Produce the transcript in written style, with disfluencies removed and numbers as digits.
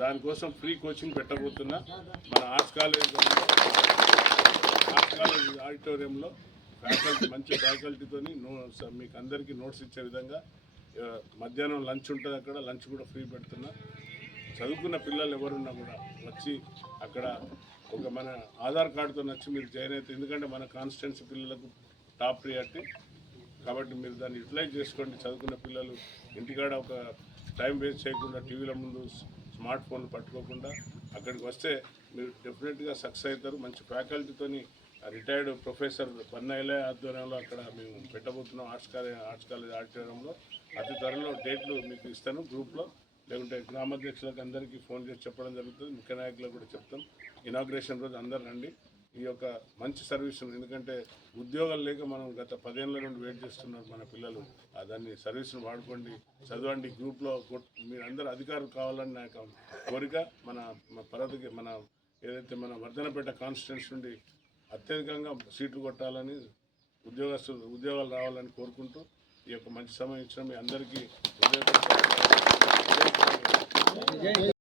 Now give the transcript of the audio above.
దానికోసం free coaching పెట్టబోతున్నా. మన arts college ఆడిటోరియంలో మంచి ఫ్యాకల్టీతోని మీకు అందరికీ నోట్స్ ఇచ్చే విధంగా మధ్యాహ్నం లంచ్ ఉంటుంది. అక్కడ లంచ్ కూడా ఫ్రీ పెడుతున్నా. చదువుకున్న పిల్లలు ఎవరున్నా కూడా వచ్చి అక్కడ ఒక మన ఆధార్ కార్డుతో వచ్చి మీరు జాయిన్ అయితే, ఎందుకంటే మన కాన్స్టిట్యున్సీ పిల్లలకు టాప్ ప్రియారిటీ కాబట్టి మీరు దాన్ని యూటిలైజ్ చేసుకోండి. చదువుకున్న పిల్లలు ఇంటికాడ ఒక టైం వేస్ట్ చేయకుండా టీవీల ముందు స్మార్ట్ ఫోన్లు పట్టుకోకుండా అక్కడికి వస్తే మీరు డెఫినెట్గా సక్సెస్ అవుతారు. మంచి ఫ్యాకల్టీతోని రిటైర్డ్ ప్రొఫెసర్ బన్నైలే ఆధ్వర్యంలో అక్కడ మేము పెట్టబోతున్నాం. ఆర్ట్స్ కాలేజ్ ఆడిటోరియంలో అతి త్వరలో డేట్లు మీకు ఇస్తాను గ్రూప్లో, లేకుంటే గ్రామాధ్యక్షులకు అందరికీ ఫోన్ చేసి చెప్పడం జరుగుతుంది. ముఖ్య నాయకులకు కూడా చెప్తాం. ఇనాగ్రేషన్ రోజు అందరు రండి. ఈ యొక్క మంచి సర్వీస్, ఎందుకంటే ఉద్యోగాలు లేక మనం గత 10 ఏళ్ళ నుండి వెయిట్ చేస్తున్నారు మన పిల్లలు. దాన్ని సర్వీస్ను వాడుకోండి, చదవండి. గ్రూప్లో మీరు అందరూ అధికారులు కావాలని నా కోరిక. మన ఏదైతే మన వర్ధనపేట కాన్స్టిట్యున్సీ నుండి అత్యధికంగా సీట్లు కొట్టాలని, ఉద్యోగాలు రావాలని కోరుకుంటూ ఈ యొక్క మంచి సమయం ఇచ్చిన మీ అందరికీ